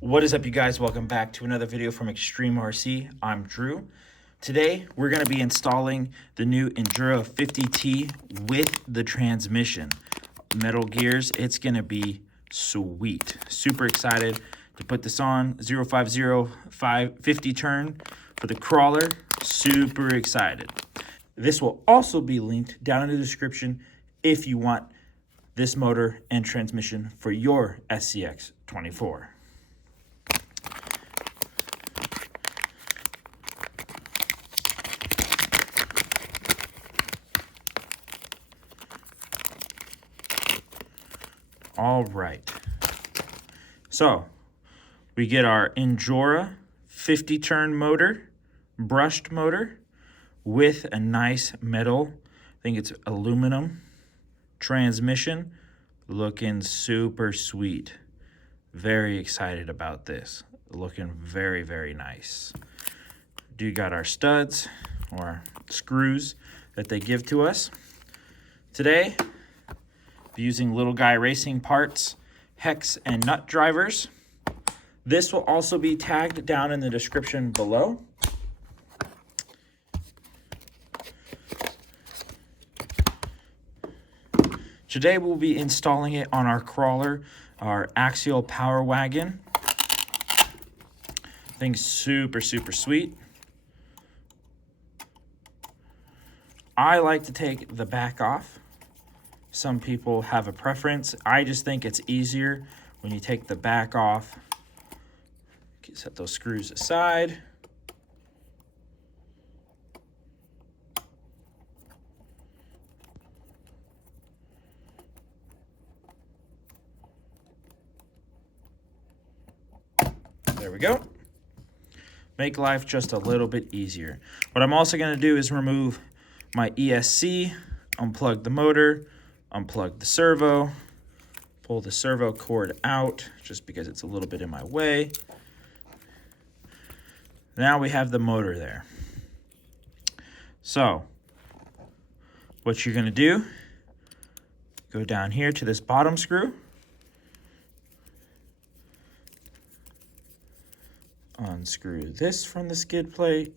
What is up, you guys? Welcome back to another video from Extreme RC. I'm Drew. Today we're going to be installing the new INJORA 50T with the transmission. Metal gears, it's going to be sweet. Super excited to put this on. 050 turn for the crawler. Super excited. This will also be linked down in the description if you want this motor and transmission for your SCX24. All right, so we get our INJORA 50 turn motor, brushed motor with a nice metal, I think it's aluminum transmission, looking super sweet. Very excited about this, looking very, very nice. Do got our studs or screws that they give to us. Today, using Little Guy Racing parts, hex and nut drivers. This will also be tagged down in the description below. Today we'll be installing it on our crawler, our axial power wagon. Thing's super, super sweet. I like to take the back off. Some people have a preference. I just think it's easier when you take the back off. Set those screws aside. There we go. Make life just a little bit easier. What I'm also going to do is remove my ESC, unplug the motor, unplug the servo, pull the servo cord out just because it's a little bit in my way. Now we have the motor there. So what you're going to do, go down here to this bottom screw, unscrew this from the skid plate,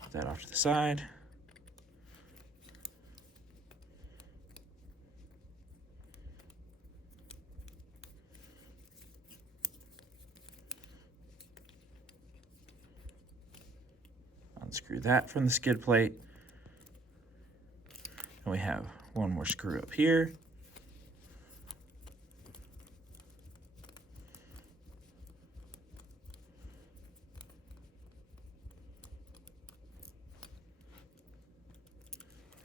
put that off to the side. Unscrew that from the skid plate. And we have one more screw up here.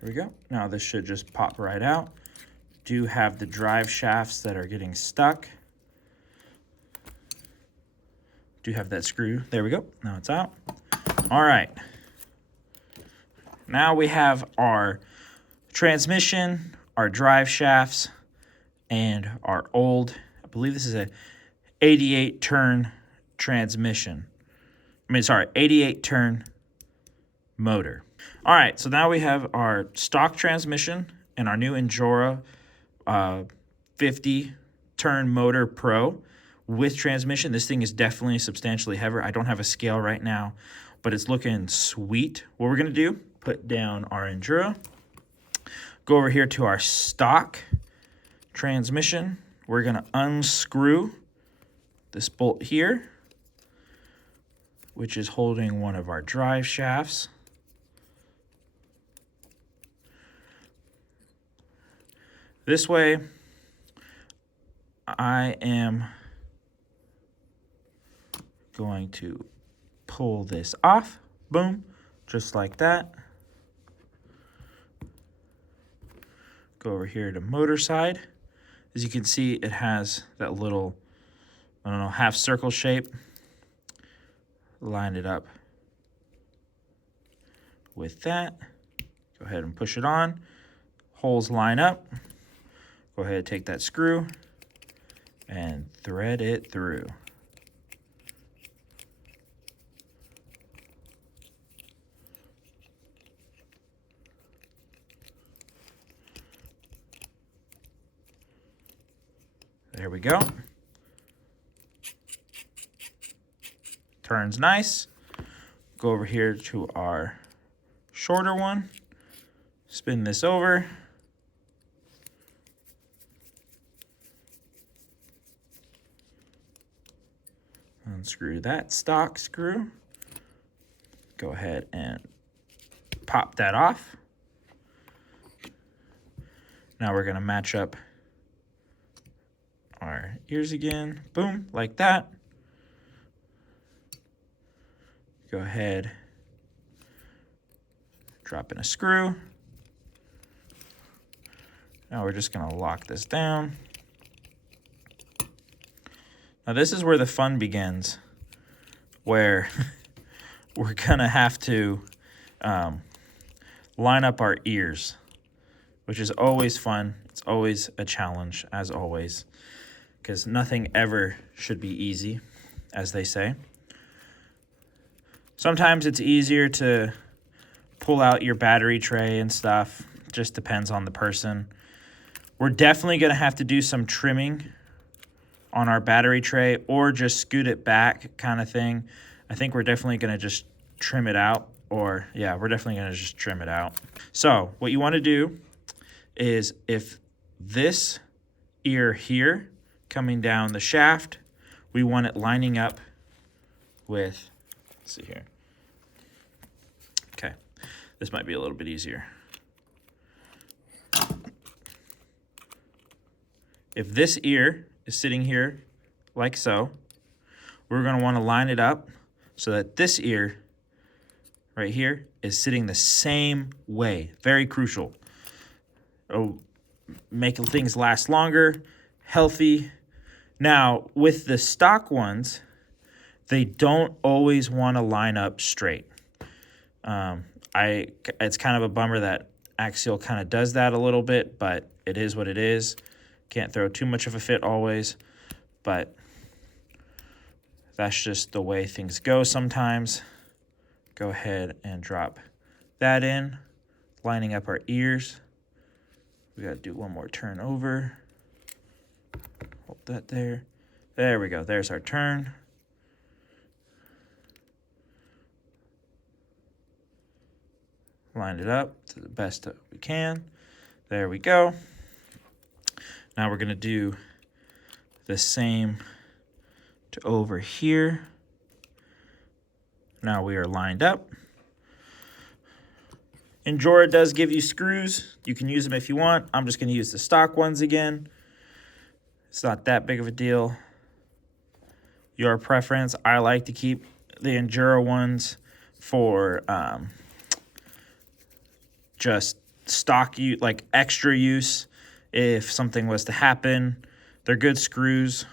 There we go. Now this should just pop right out. Do have the drive shafts that are getting stuck. Do have that screw. There we go. Now it's out. All right. Now we have our transmission, our drive shafts, and our old, I believe this is a 88 turn transmission. 88 turn motor. All right, so now we have our stock transmission and our new INJORA 50 turn motor pro with transmission. This thing is definitely substantially heavier. I don't have a scale right now, but it's looking sweet. What we're gonna do, put down our INJORA, go over here to our stock transmission. We're gonna unscrew this bolt here, which is holding one of our drive shafts. This way, I am going to pull this off, boom, just like that. Go over here to motor side. As you can see, it has that little, I don't know, half circle shape. Line it up with that. Go ahead and push it on. Holes line up. Go ahead and take that screw and thread it through. There we go. Turns nice. Go over here to our shorter one. Spin this over. Unscrew that stock screw. Go ahead and pop that off. Now we're going to match up our ears again. Boom, like that. Go ahead, drop in a screw. Now we're just going to lock this down. Now this is where the fun begins, where we're going to have to line up our ears, which is always fun. It's always a challenge, as always, because nothing ever should be easy, as they say. Sometimes it's easier to pull out your battery tray and stuff. Just depends on the person. We're definitely going to have to do some trimming on our battery tray, or just scoot it back kind of thing. I think we're definitely going to just trim it out, or yeah, we're definitely going to just trim it out. So what you want to do is, if this ear here coming down the shaft, we want it lining up with, let's see here. Okay, this might be a little bit easier. If this ear is sitting here like so, we're going to want to line it up so that this ear right here is sitting the same way. Very crucial. Oh, making things last longer, healthy. Now, with the stock ones, they don't always want to line up straight. It's kind of a bummer that Axial kind of does that a little bit, but it is what it is. Can't throw too much of a fit always, but that's just the way things go sometimes. Go ahead and drop that in, lining up our ears. We got to do one more turn over. Hold that there. There we go. There's our turn. Line it up to the best that we can. There we go. Now we're going to do the same to over here. Now we are lined up. INJORA does give you screws. You can use them if you want. I'm just going to use the stock ones again. It's not that big of a deal. Your preference. I like to keep the INJORA ones for just stock use, like extra use. If something was to happen, they're good screws,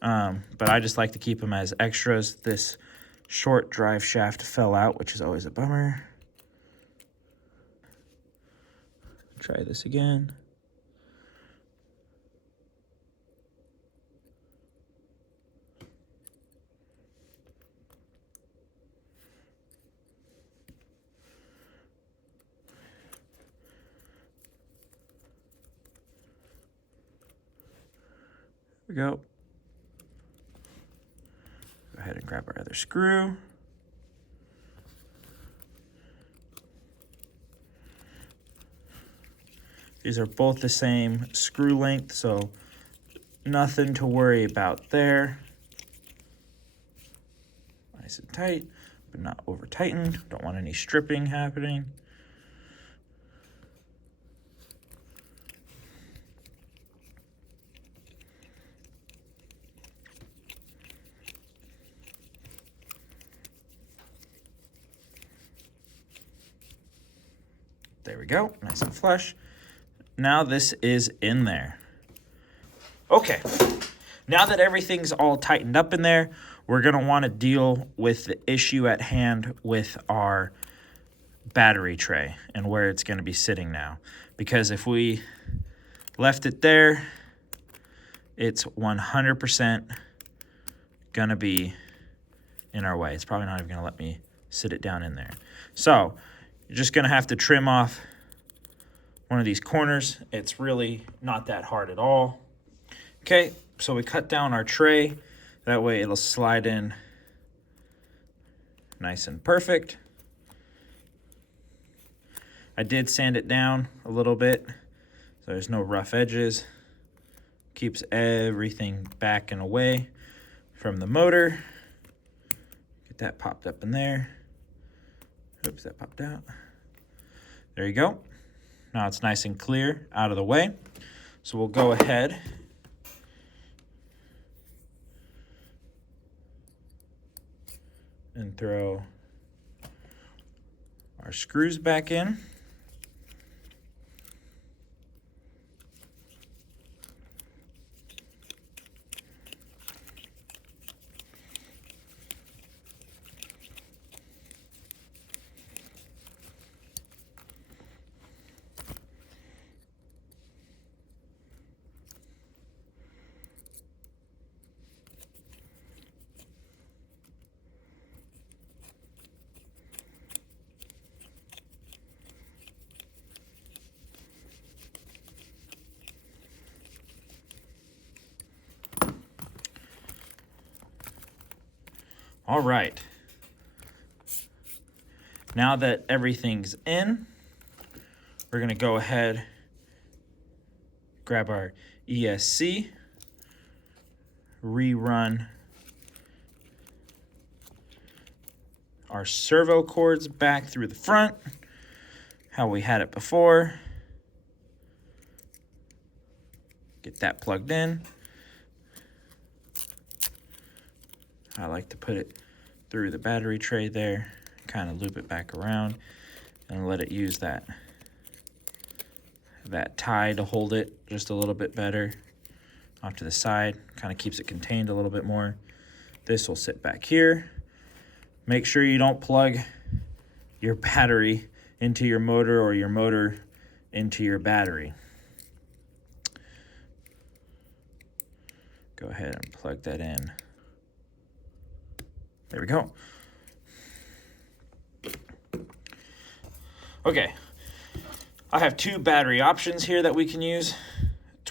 but I just like to keep them as extras. This short drive shaft fell out, which is always a bummer. Try this again. There we go. Go ahead and grab our other screw. These are both the same screw length, so nothing to worry about there. Nice and tight, but not over tightened. Don't want any stripping happening. There we go, nice and flush. Now this is in there. Okay, now that everything's all tightened up in there, we're gonna wanna deal with the issue at hand with our battery tray and where it's gonna be sitting now. Because if we left it there, it's 100% gonna be in our way. It's probably not even gonna let me sit it down in there. So you're just gonna have to trim off one of these corners. It's really not that hard at all. Okay, so we cut down our tray. That way it'll slide in nice and perfect. I did sand it down a little bit, so there's no rough edges. Keeps everything back and away from the motor. Get that popped up in there. Oops, that popped out. There you go. Now it's nice and clear out of the way. So we'll go ahead and throw our screws back in. All right. Now that everything's in, we're going to go ahead, grab our ESC, rerun our servo cords back through the front, how we had it before. Get that plugged in. I like to put it through the battery tray there, kind of loop it back around and let it use that tie to hold it just a little bit better off to the side. Kind of keeps it contained a little bit more. This will sit back here. Make sure you don't plug your battery into your motor or your motor into your battery. Go ahead and plug that in. There we go. Okay, I have two battery options here that we can use.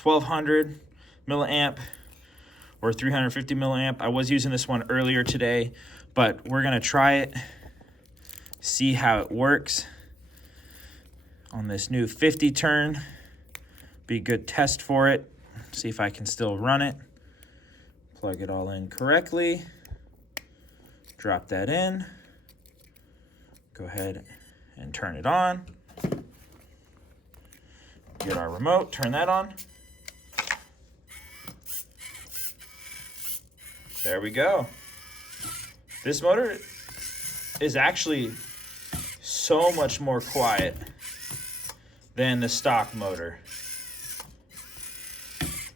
1200 milliamp or 350 milliamp. I was using this one earlier today, but we're gonna try it, see how it works on this new 50 turn. Be a good test for it. See if I can still run it. Plug it all in correctly. Drop that in. Go ahead and turn it on. Get our remote, turn that on. There we go. This motor is actually so much more quiet than the stock motor.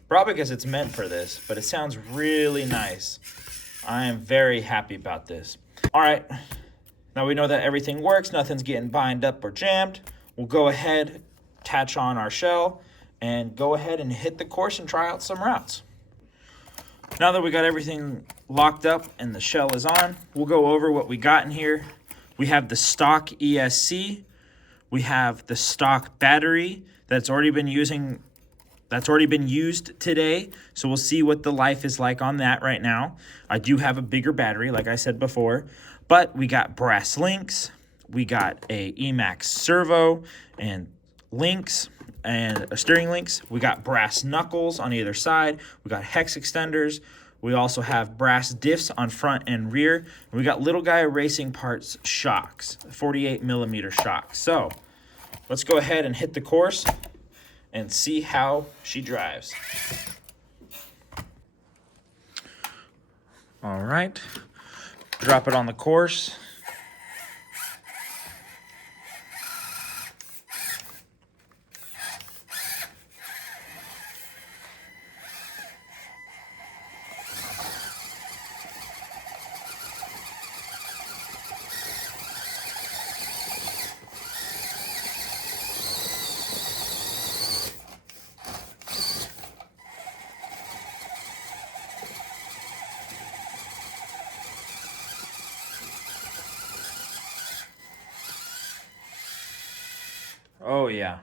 Probably because it's meant for this, but it sounds really nice. I am very happy about this. All right, now we know that everything works, nothing's getting bind up or jammed. We'll go ahead, attach on our shell, and go ahead and hit the course and try out some routes. Now that we got everything locked up and the shell is on, we'll go over what we got in here. We have the stock ESC. We have the stock battery that's already been used today. So we'll see what the life is like on that right now. I do have a bigger battery, like I said before, but we got brass links. We got a Emax servo and links and steering links. We got brass knuckles on either side. We got hex extenders. We also have brass diffs on front and rear. And we got little guy racing parts shocks, 48 millimeter shocks. So let's go ahead and hit the course and see how she drives. All right, drop it on the course. Oh yeah.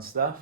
fun stuff.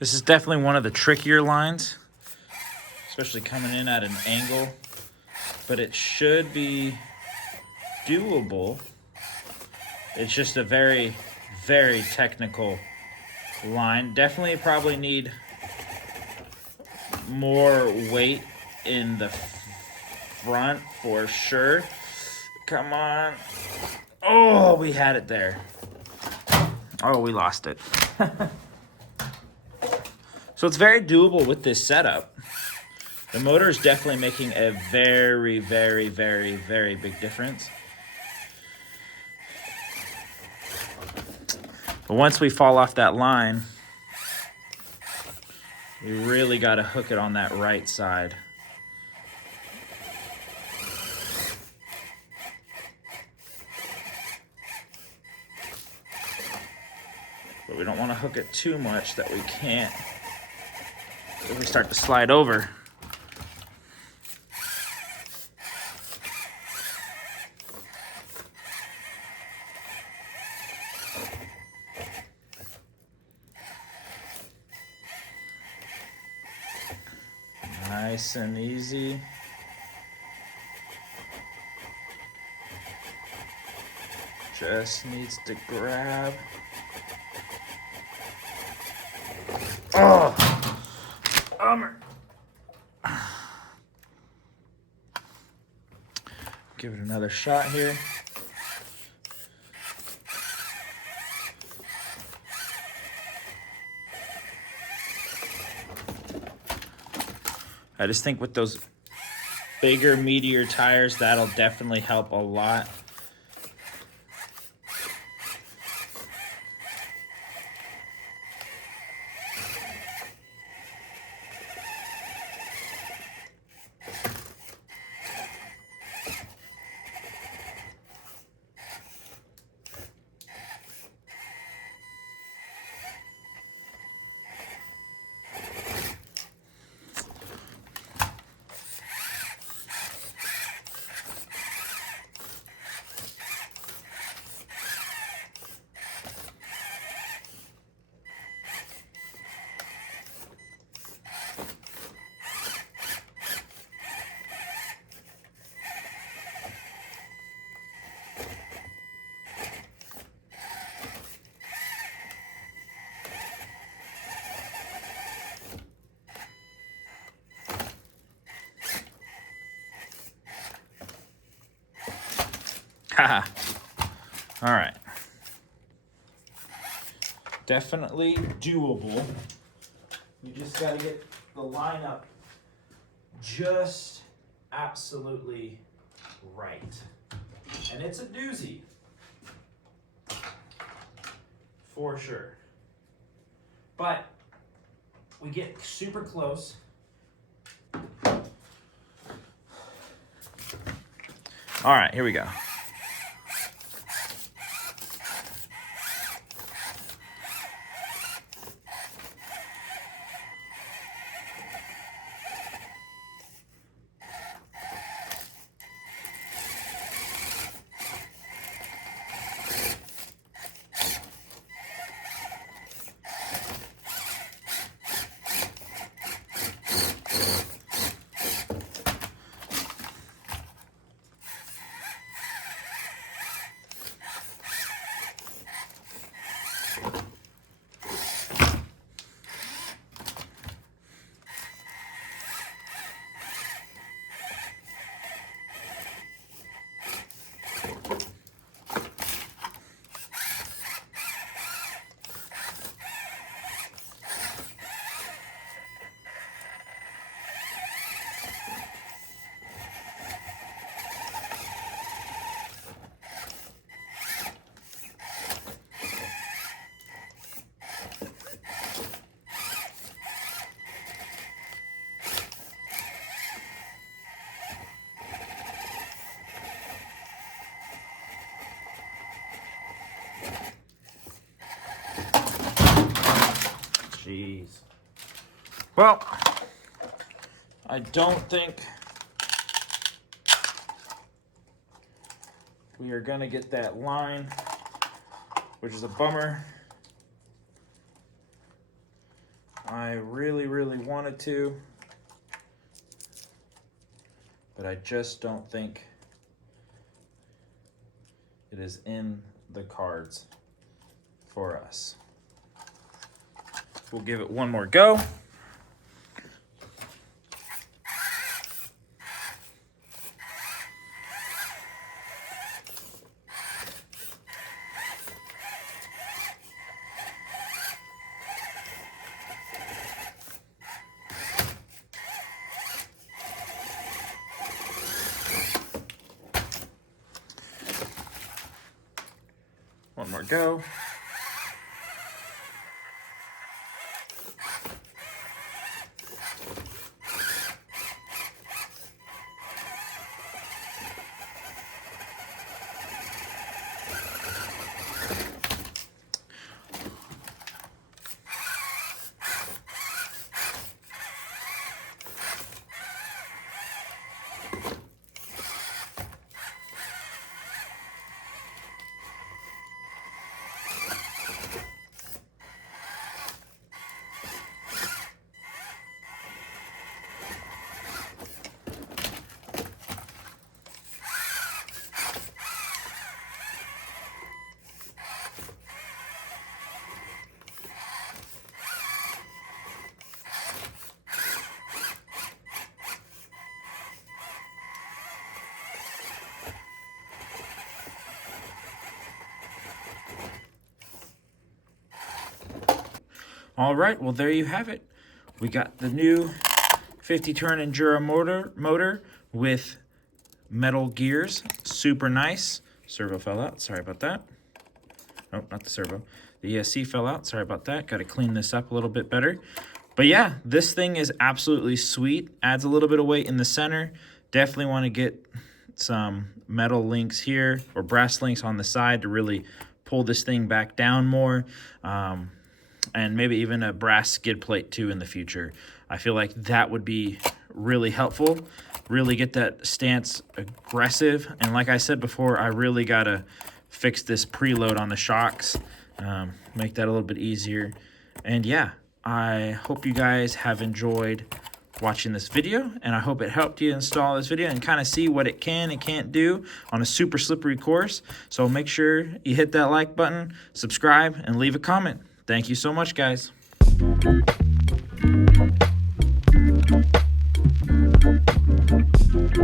This is definitely one of the trickier lines, especially coming in at an angle, but it should be doable. It's just a very, very technical line. Definitely probably need more weight in the front for sure. Come on. Oh, we had it there. Oh, we lost it. So it's very doable with this setup. The motor is definitely making a very, very, very, very big difference. But once we fall off that line, we really got to hook it on that right side. But we don't want to hook it too much that we can't. If we start to slide over. Nice and easy. Just needs to grab. Oh! Give it another shot here. I just think with those bigger, meatier tires, that'll definitely help a lot. Haha. All right. Definitely doable. You just got to get the lineup just absolutely right. And it's a doozy. For sure. But we get super close. All right, here we go. Jeez. Well, I don't think we are gonna get that line, which is a bummer. I really, really wanted to, but I just don't think it is in the cards for us. We'll give it one more go. One more go. All right, well, there you have it. We got the new 50-turn INJORA motor with metal gears. Super nice. Servo fell out. Sorry about that. Nope, not the servo. The ESC fell out. Sorry about that. Got to clean this up a little bit better. But yeah, this thing is absolutely sweet. Adds a little bit of weight in the center. Definitely want to get some metal links here or brass links on the side to really pull this thing back down more. And maybe even a brass skid plate too in the future. I feel like that would be really helpful. Really get that stance aggressive. And like I said before, I really gotta fix this preload on the shocks. Make that a little bit easier. And yeah, I hope you guys have enjoyed watching this video, and I hope it helped you install this video and kind of see what it can and can't do on a super slippery course. So make sure you hit that like button, subscribe, and leave a comment. Thank you so much, guys.